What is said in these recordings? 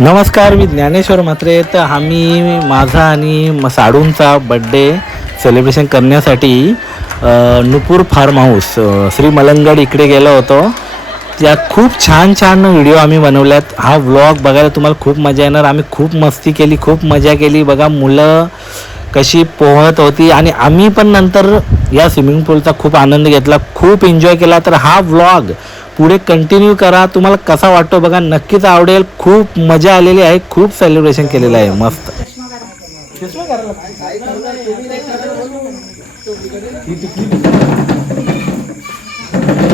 नमस्कार, मी ज्ञानेश्वर म्हात्रे. तर आम्ही माझा आणि साडूंचा बड्डे सेलिब्रेशन करण्यासाठी नुपूर फार्म हाऊस श्री मलंगड इकडे गेलो होतो. त्यात खूप छान छान व्हिडिओ आम्ही बनवल्यात. हा व्लॉग बघायला तुम्हाला खूप मजा येणार. आम्ही खूप मस्ती केली, खूप मजा केली. बघा मुलं कशी पोहत होती आणि आम्ही पण नंतर या स्विमिंग पूलचा खूप आनंद घेतला, खूप एन्जॉय केला. तर हा व्लॉग पुढे कंटिन्यू करा. तुम्हाला कसा वाटतो बघा, नक्कीच आवडेल. खूप मजा आलेली आहे, खूप सेलिब्रेशन केलेलं आहे. मस्त.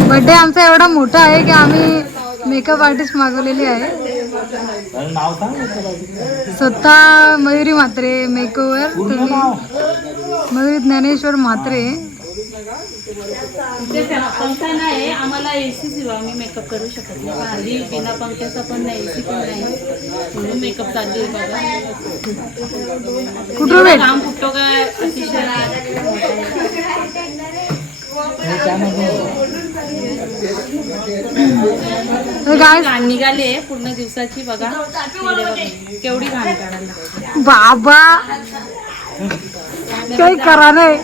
बर्थडे आमचा एवढा मोठा आहे की आम्ही मेकअप आर्टिस्ट मागवलेली आहे. स्वतः मयुरी म्हात्रे मेकओव्हर. तुम्ही मयुरी ज्ञानेश्वर म्हात्रे. पंखा नाही आम्हाला एसी शिवाय आम्ही मेकअप करू शकत नाही. हल्ली बिना पंख्याचा पण नाही, एसी पण नाही, म्हणून मेकअप चालू आहे. बघा कुठून भेट काम कुठं काय अतिशय घाण निघाले पूर्ण दिवसाची. बघा केवढी घाण काढायला. बाबा काही करा नाही,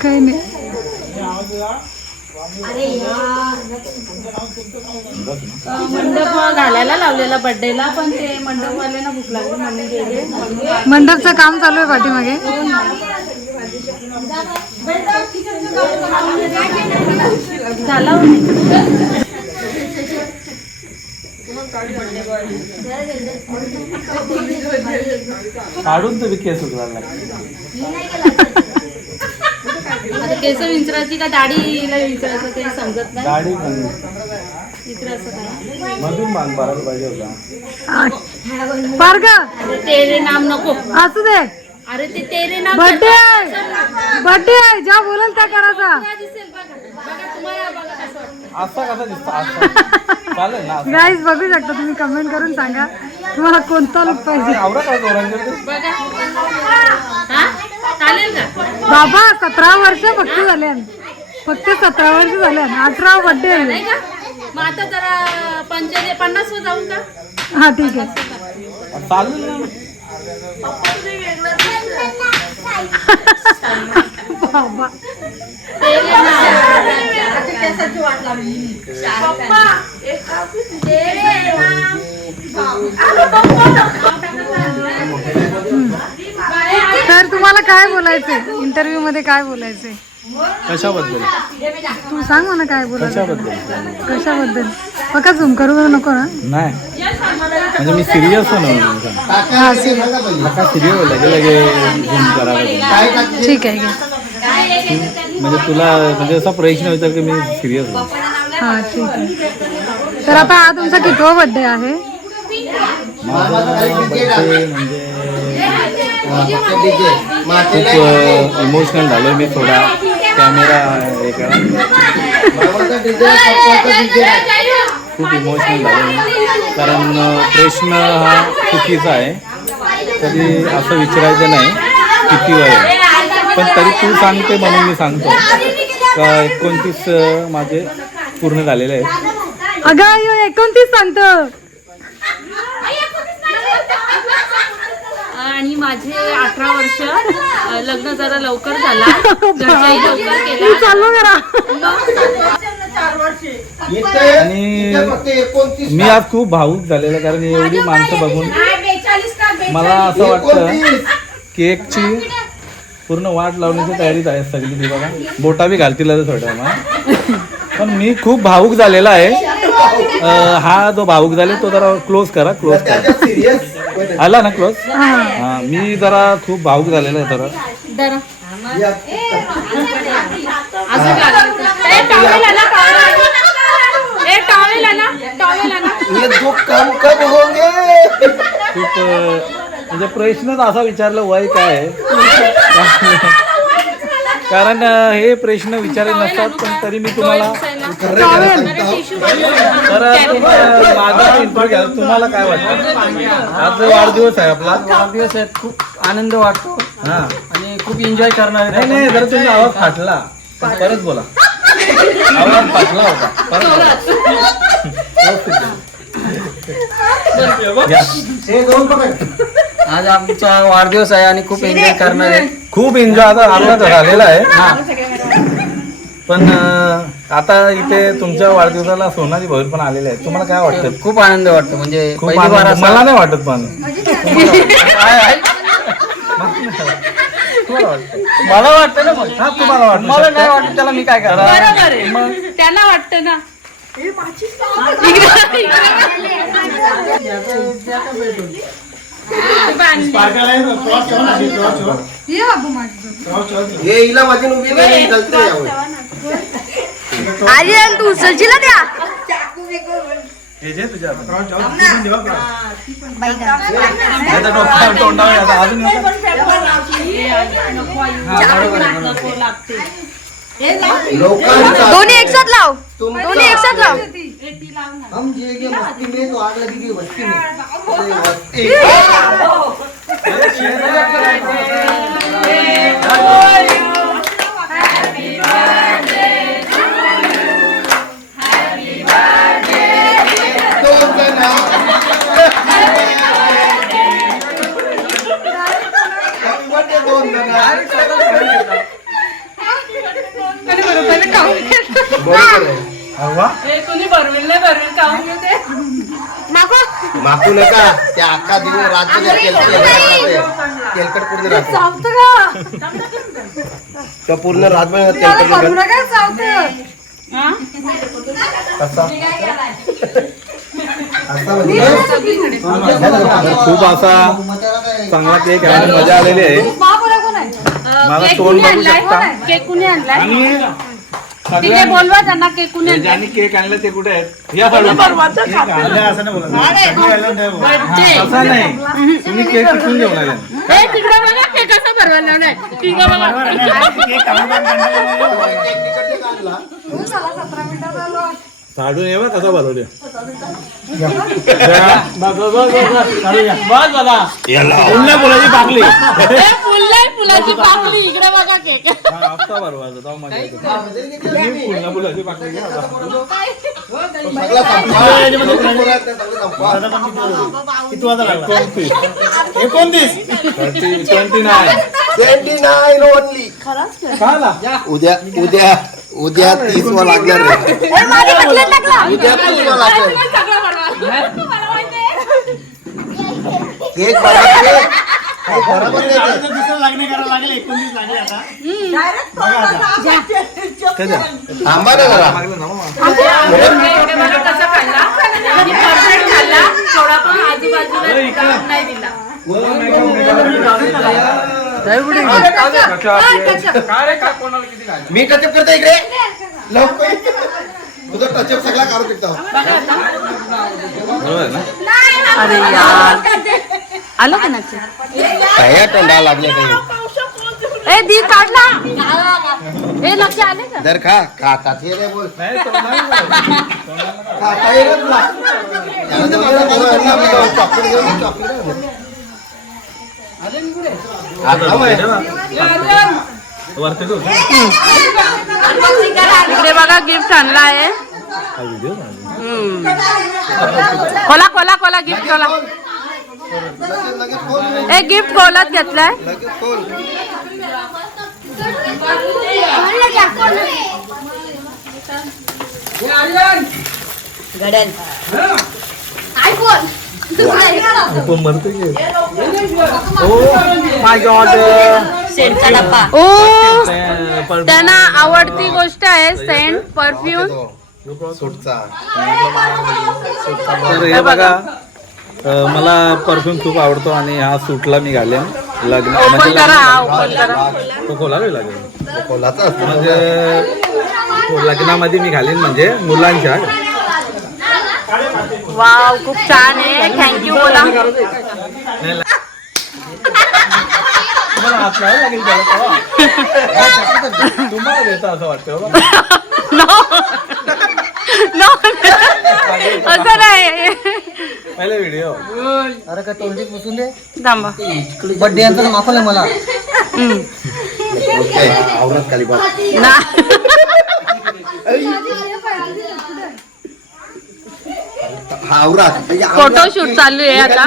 काही नाही. मंडप घालायला लावलेला बर्थडेला, पण ते मंडपवाल्यांना भूक लागली म्हणून गेले. मंडपचं काम चालू आहे पाठीमागे. झाला काढून तुम्ही केस उचलायला केस विंचरायची का दाढीला विंचरायचं ते समजत नाही. गाडी इकडे असं काय मधून बांध भरायला पाहिजे होता. पार का अरे तेरे नाम नको. असू दे. अरे ते तेरे नाम बर्थडे आहे, बर्थडे आहे. ज्या बोलाल त्या करायचा. दिसेल. बघा बघा तुम्हाला बघा कसं वाटतं. असा कसा दिसतो असा चालेल ना. गाईज बघू शकता तुम्ही, कमेंट करून सांगा तुम्हाला कोणता लुक पाहिजे. आवडा काय जोरांकडे बघा हा चालेल का. बाबा 17 वर्ष फक्त झाले, फक्त 17 वर्ष झाले. 18 बर्थडे नाही आहे. का मग आता जरा 50 वर जाऊन का. हा ठीक आहे. चालेल ना. बाबा तर तुम्हाला काय बोलायचंय इंटरव्ह्यू मध्ये, काय बोलायचंय? कशाबद्दल? तू सांग मला काय बोलायचं. कशाबद्दल? कशाबद्दल? बघा झूम करू नको ना. नाही म्हणजे मी सिरियस होणार. हा सिरियस. नका सिरियस लगे झूम करायला. ठीक आहे. म्हणजे तुला म्हणजे असा प्रश्न होता की मी सिरियस होतो. हा ठीक आहे. तर आता हा तुमचा कितवा बर्थडे आहे? माझा बर्थडे म्हणजे खूप इमोशनल झालो मी. थोडा कॅमेरा हे करा. खूप इमोशनल झालो मी, कारण प्रश्न हा चुकीचा आहे. कधी असं विचारायचं नाही किती वय आहे. पण तरी तू सांगते म्हणून मी सांगतो का 29 माझे पूर्ण झालेले आहेत. अगं 29 सांगतो. आणि माझे 18 वर्ष. लग्न जरा लवकर झाला, घरच्याही लवकर केला. चालू करा. आणि मी आज खूप भावूक झालेलं, कारण एवढी माणसं बघून मला असं वाटतं केकची पूर्ण वाट लावण्याची तयारीत आहे सगळी. ती बघा बोटा बी घालतील थोड्या मग. पण मी खूप भावूक झालेला आहे. हा जो भावूक झाले तो जरा क्लोज करा. आला ना क्लोज. हा मी जरा खूप भावूक झालेला आहे जरा. खूप म्हणजे प्रश्नच असा विचारलं वय काय आहे. कारण हे प्रश्न विचारले नसतात, पण तरी मी तुम्हाला तर माझा इंटरव्ह्यू घ्या. तुम्हाला काय वाटतं? आज वाढदिवस आहे आपला. वाढदिवस आहे, खूप आनंद वाटतो. हा आणि खूप एन्जॉय करणार आहे. नाही जर तुमचा आवाज फाटला परत बोला. आवाज फाटला होता परत बोला. आज आमचा वाढदिवस आहे आणि खूप एन्जॉय करणार आहे. खूप एन्जॉय आता आपला झालेला आहे. पण आता इथे तुमच्या वाढदिवसाला सोनाची भर पण आलेले आहे. तुम्हाला काय वाटतं? खूप आनंद वाटतो म्हणजे खूप पहिली बार आनंद. असं- मला नाही वाटत पण मला वाटतं ना मग. हा तुम्हाला वाटतं मला नाही वाटत त्याला मी काय करणार. बरोबर आहे त्यांना वाटतं ना. ये बाबू माझी आर्यन तू सजीला द्या हे जे तुझ्या तोंडावर आता अजून नको लागते. दोन्ही एक साथ लाव दोन्ही एक साथ लाव कुणी भरवेल नाही भरवेल खाऊन घेऊ ते. माकू नका त्या अख्खा दिवस रात्री तेलकट पूर्ण राहते चावतं का त्या पूर्ण रातभर त्याला तेलकट भरू नका चावतं हा? खूप असा चांगला केक आहे आणि मजा आलेली आहे. महापुरा कोण आहे मला केक तोंड कुणी बघू आणलाय? शकता. केक कुणी आणलाय? आणि तिथे बोलवा त्यांना केक कुणी आणलाय? ज्यांनी केक आणलं ते कुठे आहेत? या बाजूला. तसा नाही तुम्ही केक कुठून घेऊन आले? ए, तिकडे बघा केक कसा भरवायला लावलाय. तिकडे बघा. तू चला 17 मिनिटात आलो साडून ये बा कसा बनवले. पुन्हा बोलायची पाकली. ए, फुललंय फुलाची पाकळी. इकडे बघा केक. हप्ता भरवायचा तेव्हा मजा येते. पुन्हा बोलायची पाकली घ्या आता. किती वाजता लागला 29 ओनली उद्या उद्या उद्या 30 वा लागणार रे. उद्या 30 वा लागणार सगळं भरवा. मला माहितीये. केक बरोबर बरोबर थांबा ना जरा इकडे बघा कसा खाल्ला. आणि perfect खाल्ला. थोडा पण आजूबाजूला नाही दिला. मी टचअप करतो इकडे लवकर तुझा टचअप सगळा काढू शकतो बरोबर ना. अरे यार आलो का नाच. काय तोंडा लागले काही ए दी काढला. ए लक्ष आले का? जर खा खाता हे रे बोल नाही तोंडावर खाता ये रे तुला याला तर चॉकलेट चॉकलेट आता वरती ठेव. इकडे बघा गिफ्ट आणला आहे. हा व्हिडिओ खोला खोला खोला गिफ्ट खोला. ए गिफ्ट खोलात घेतलाय. पण मरते की. माय गॉड. ओ त्यांना आवडती गोष्ट आहे सेंट परफ्यूम. सुटचा तर हे बघा मला परफ्यूम खूप आवडतो आणि हा सूटला मी घालेन लग्न ओपन म्हणजे करा हा लग्न- ओपन करा. तो खोलावे लागेल कोलाचा म्हणजे लग्नामध्ये मी घालीन म्हणजे मुलांच्या. वाव खूप छान आहे. थँक्यू बोला. तुम्हाला हात लावावा लागेल त्याला तेव्हा. तुम्हाला देतं असं वाटतं बाबा. असं नाही. पहिले व्हिडिओ अरे का तोंडी पुसून दे. थांबा. बर्थडे यांचा माफवलंय मला. आवरत खाली बघ ना फोटोशूट चालू आहे आता.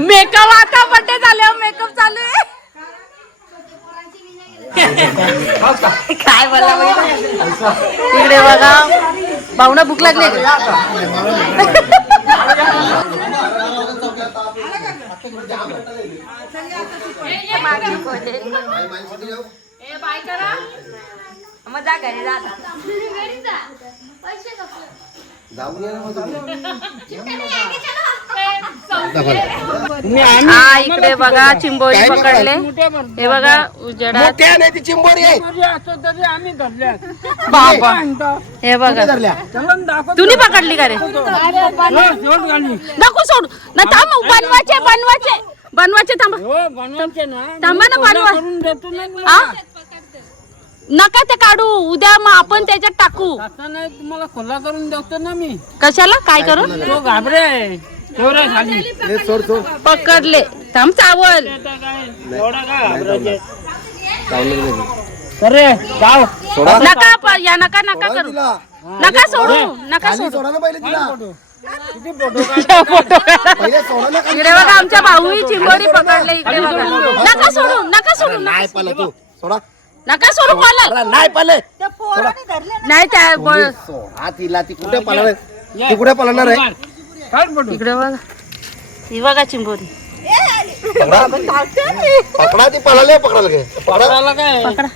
मेकअप आता बड्डे झाल्यावर मेकअप चालू आहे. काय बोला तिकडे बघा भावना भूक लागली मग जा घरी हा इकडे बघा चिंबोरी पकडले. हे बघा उजेडात बाबा. हे बघा तुम्ही पकडली का रे? नको सोड ना. थांब बनवायचे थांबा ना बनवा. नका ते काढू उद्या मग आपण त्याच्यात टाकू. तुम्हाला खुला करून देतो ना मी. कशाला काय करू? तो घाबरे पकडले. थांब चावल. नका या नका नका करू. नका सोडू नका सोडू. इकडे बघा आमच्या भाऊही चिंबोरी पकडले. इकडे बघा. नका सोडू नका सोडू. नाही पाला तू सोडा. नका सोडू मला. नाही पाले नाही त्या सोडा तिला. ती कुठे पालणार? ती कुठे पालणार आहे? इकडे बघा. ही बघा चिंबोरी. पकडा ती पळाले. पकडायला काय? पकडा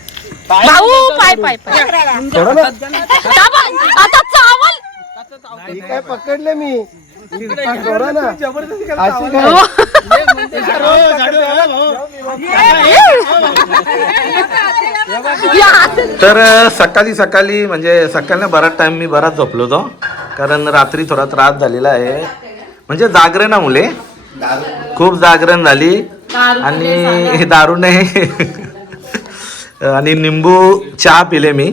भाऊ. पाय पाय पाय. आता चावल. काय पकडले मी. सोडा ना. तर सकाळी सकाळी म्हणजे सकाळी बराच टाइम मी बराच झोपलो होतो, कारण रात्री थोडा त्रास झालेला आहे. म्हणजे जागरणामुळे खूप जागरण झाली आणि हे दारू नाही आणि निंबू चहा पिले मी.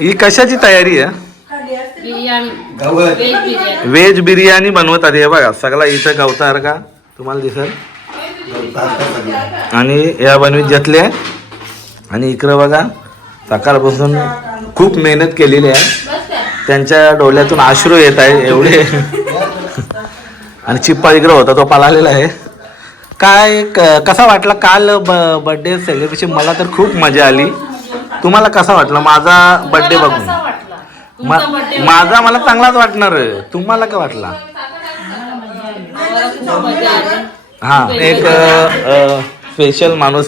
ही कशाची तयारी आहे? व्हेज बिर्याणी बनवत आली आहे बघा. सगळा इथं गवतार का तुम्हाला दिसेल. आणि या बनवीत घेतले आणि इकडं बघा सकाळपासून खूप मेहनत केलेली आहे. त्यांच्या डोळ्यातून अश्रू येत आहे एवढे. आणि चिप्पा इकडं होता तो पळालेला आहे. काय कसा वाटला काल बर्थडे सेलिब्रेशन? मला तर खूप मजा आली. तुम्हाला कसा वाटला माझा बर्थडे बघून? माझा मला चांगलाच वाटणार. तुम्हाला काय वाटला? हा एक स्पेशल माणूस.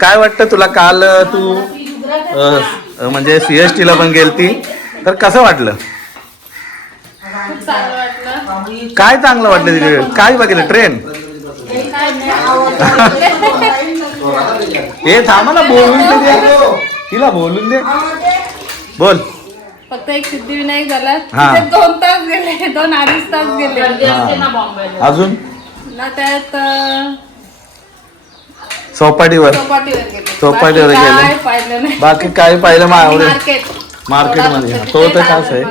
काय वाटतं तुला? काल तू म्हणजे CST ला पण गेलती तर कसं वाटलं? काय चांगलं वाटलं तिकडे? काय बघितलं? ट्रेन? हे थांबा ना, बोलून दे तिला. बोलून दे. बोल. फक्त एक सिद्धिविनायक झाला. हा. 2 तास गेले. 2-2.5 तास गेले. अजून ना त्यात चौपाटीवर चौपाटीवर गेले. पाहिलं नाही. बाकी काय पाहिलं? मार्केट मार्केटमध्ये तो तर काच आहे.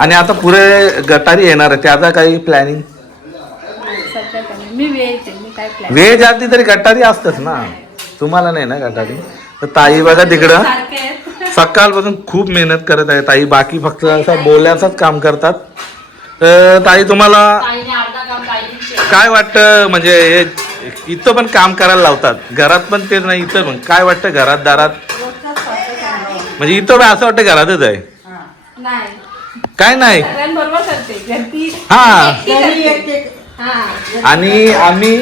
आणि आता पुढे गटारी येणार आहे, त्याचा काही प्लॅनिंग? मी काय प्लॅन व्हेज आधी तरी गटारी असतच ना, तुम्हाला नाही ना गटारी. तर ताई बघा तिकडं सकाळपासून खूप मेहनत करत आहे ताई. बाकी फक्त असं बोलायचंच काम करतात. तर ताई तुम्हाला काय वाटतं? म्हणजे हे इथं पण काम करायला लावतात, घरात पण तेच नाही इथं पण काय वाटतं? घरात दारात म्हणजे इथं असं वाटतं घरातच आहे. काय नाही. हा. आणि आम्ही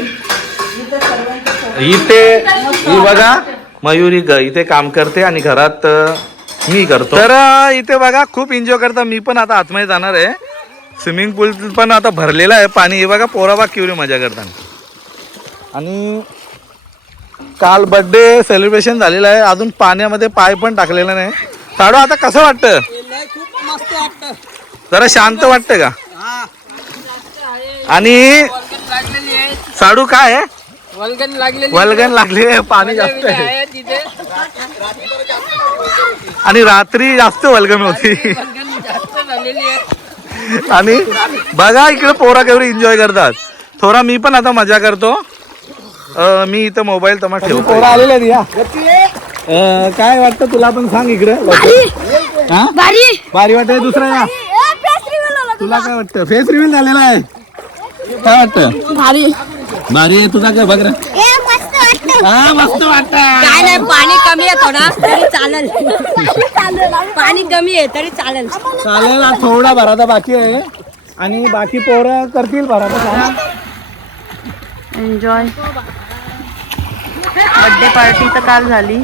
इथे ही बघा मयुरी इथे काम करते आणि घरात मी करतो. तर इथे बघा खूप एन्जॉय करता. मी पण आता आतमध्ये जाणार आहे. स्विमिंग पूल पण आता भरलेला आहे पाणी. हे बघा पोरा बा केवढी मजा करताना. आणि काल बर्थडे सेलिब्रेशन झालेलं आहे, अजून पाण्यामध्ये पाय पण टाकलेला नाही. साडू आता कसं वाटतं? खूप मस्त वाटतं. जरा शांत वाटतं का? आणि साडू काय आहे? वल्गन लागले. पाणी जास्त आहे आणि रात्री जास्त वल्गन होती. आणि बघा इकडे पोरा केवढी एन्जॉय करतात. थोडा मी पण आता मजा करतो. मी इथं मोबाईल तमा ठेवतो. पोरं आलेले रिया. काय वाटतं तुला पण सांग इकडं. हा? भारी वाटत दुसरा या. तुला काय वाटतं? फेस रिव्हील झालेला आहे. काय वाटतं? भारी आहे. तुझा काय बघ रे. हा मस्त वाटत. काय नाही, पाणी कमी आहे थोडा तरी चालेल. पाणी कमी आहे तरी चालेल. चालेल. थोडा भराचा बाकी आहे आणि बाकी पोरं करतील भराचा. एन्जॉय. बर्थडे पार्टी तर काल झाली,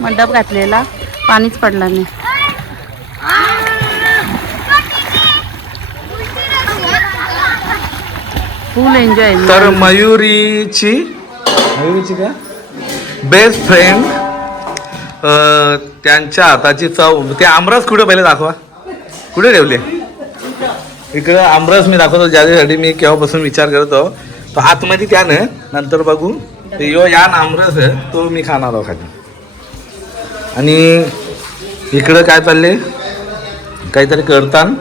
मंडप घातलेला, पाणीच पडला नाही. फुल एन्जॉय. तर मयुरीची काय बेस्ट फ्रेंड, त्यांच्या हाताची चव. ते आमरस कुठे पहिले दाखवा, कुठे ठेवले? इकडं आमरस मी दाखवतो, ज्याच्यासाठी मी केव्हापासून विचार करतो. तो आतमध्ये त्यानं नंतर बघू. यो या आमरस तो मी खाणार आहो खाली. आणि इकडं काय चालले, काहीतरी करतान.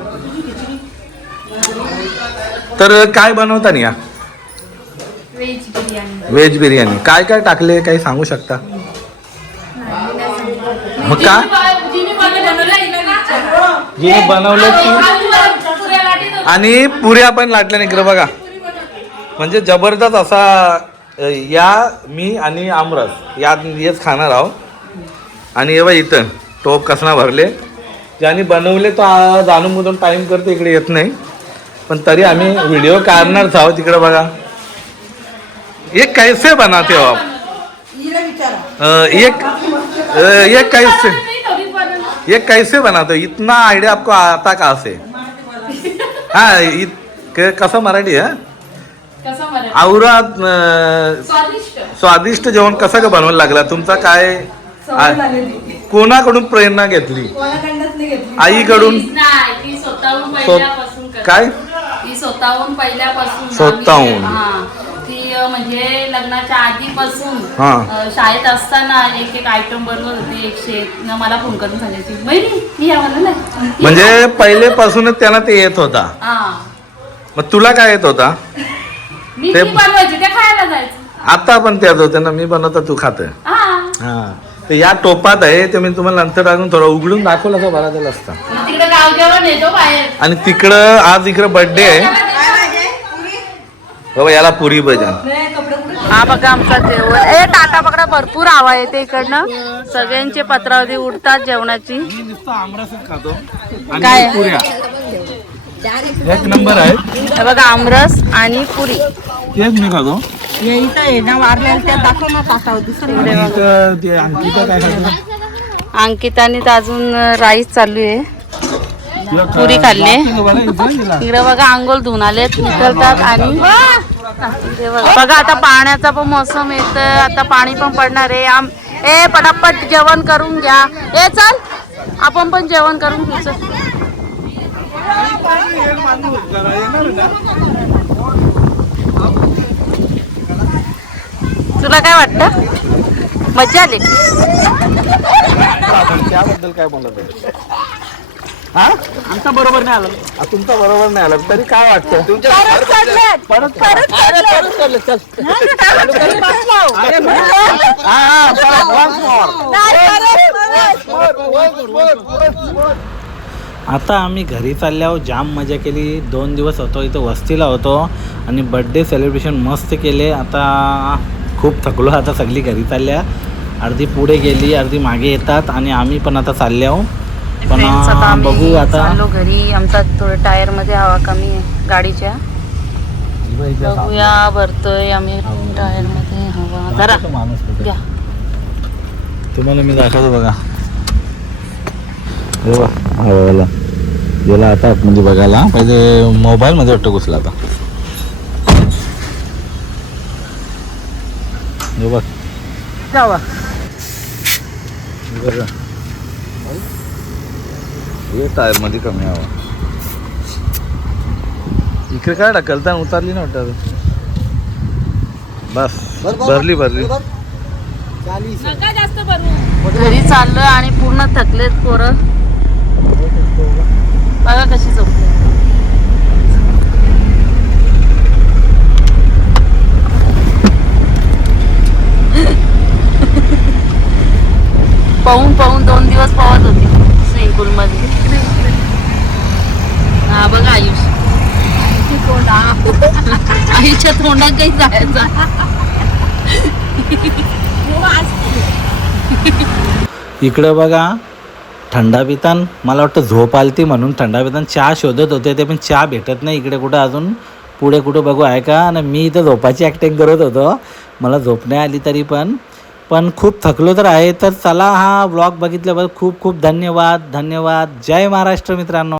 तर काय बनवता या? व्हेज बिर्याणी. काय काय टाकले, काही सांगू शकता? मग का जे बनवलं की. आणि पुऱ्या पण लाटल्या इकडं बघा. म्हणजे जबरदस्त असा या मी आणि आमरस यात हेच खाणार आहो. आणि हे बघ इथं टोप कसना भरले. ज्याने बनवले तो जाणून मुदून टाईम करतो, इकडे येत नाही. पण तरी आम्ही व्हिडिओ काढणारच आहोत. तिकडे बघा. ये कैसे बनाते हो आप? ये कैसे बनाते हो? इतना आइडिया आपको आता कहाँ से? हाँ कसं मराठी आहे आवरात. स्वादिष्ट जेवण कसं का बनवायला लागला? तुमचा काय कोणाकडून प्रेरणा घेतली? आईकडून काय? ती स्वतःहून पहिल्यापासून स्वतःहून. ती म्हणजे लग्नाच्या आधीपासून शाळेत असताना एक एक आयटम बनवत होती. 101 मला फोन करून सांगायची, बहिणी मी या बनवलंय. म्हणजे पहिलेपासूनच त्यांना ते येत होता. मग तुला काय येत होता? मी ती बनवायची, ते खायला जायचं. आता पण त्याच होते ना, मी बनवता तू खात. हा ते या टोपात आहे ते मी तुम्हाला नंतर अजून थोडं उघडून दाखवलं असं बरा दिला असता. तिकडे गाव जेवण येतो बाहेर. आणि तिकडं आज इकडं बर्थडे आहे बाबा. याला पुरी भजन. हा बघा आमचा जेवण. टाटा पकडा. भरपूर हवा येते इकडनं. सगळ्यांचे पत्रावधी उडतात जेवणाची. आमरसच खातो काय पुऱ्या एक नंबर आहे. हे बघा आमरस आणि पुरी तेच मी खातो. अंकिताने तर अजून राईस चालू आहे. पुरी खाल्ली. इकडे बघा आंघोळ धुवून आलेत, निघतात. आणि बघा आता पाण्याचा पण मोसम येत, आता पाणी पण पडणार आहे. पटापट जेवण करून घ्या. चल आपण पण जेवण करून घ्यायचं. तुला काय वाटतं? मजा आली? त्याबद्दल काय बोलत आहे? हा आमचा बरोबर नाही आलं. तुमचा बरोबर नाही आलं तरी काय वाटतं? आता आम्ही घरी चालल्यावर जाम मजा केली. 2 दिवस होतो इथं वस्तीला होतो आणि बर्थडे सेलिब्रेशन मस्त केले. आता खूप थकलो. आता सगळी घरी चालल्या. अर्धी पुढे गेली, अर्धी मागे येतात आणि आम्ही पण आता चालल्यावर. पण बघू आता घरी. आमचा थोडं टायर मध्ये हवा कमी आहे गाडीच्या. बघूया भरतोय आम्ही टायर मध्ये हवा. जरा घ्या तुम्हाला मी दाखवतो बघा. हवाला गेला आता म्हणजे बघायला पाहिजे. मोबाईल मध्ये वाटतं घुसला आता. बघ जावा. हे टायर मध्ये कमी हवा. इकडे काय ढकलता उतारली ना वाटतं. बस भरली. घरी चाललोय आणि पूर्ण थकलेत पोरं. बघा कशी झोपले. पाहून 2 दिवस पवत होती स्विमिंग पूल मध्ये. हा बघा आयुष आयुषच्या तोंडात काही जायचं. इकडं बघा थंडा पितान मला वाटतं झोप आलती म्हणून थंडा पितान चहा शोधत होते ते पण चहा भेटत नाही इकडे कुठं अजून. पुढे कुठं बघू आहे का. आणि मी इथं झोपाची ॲक्टिंग करत होतो. मला झोप नाही आली तरी पण खूप थकलो तर आहे. तर चला हा व्लॉग बघितल्याबद्दल खूप खूप धन्यवाद. जय महाराष्ट्र मित्रांनो.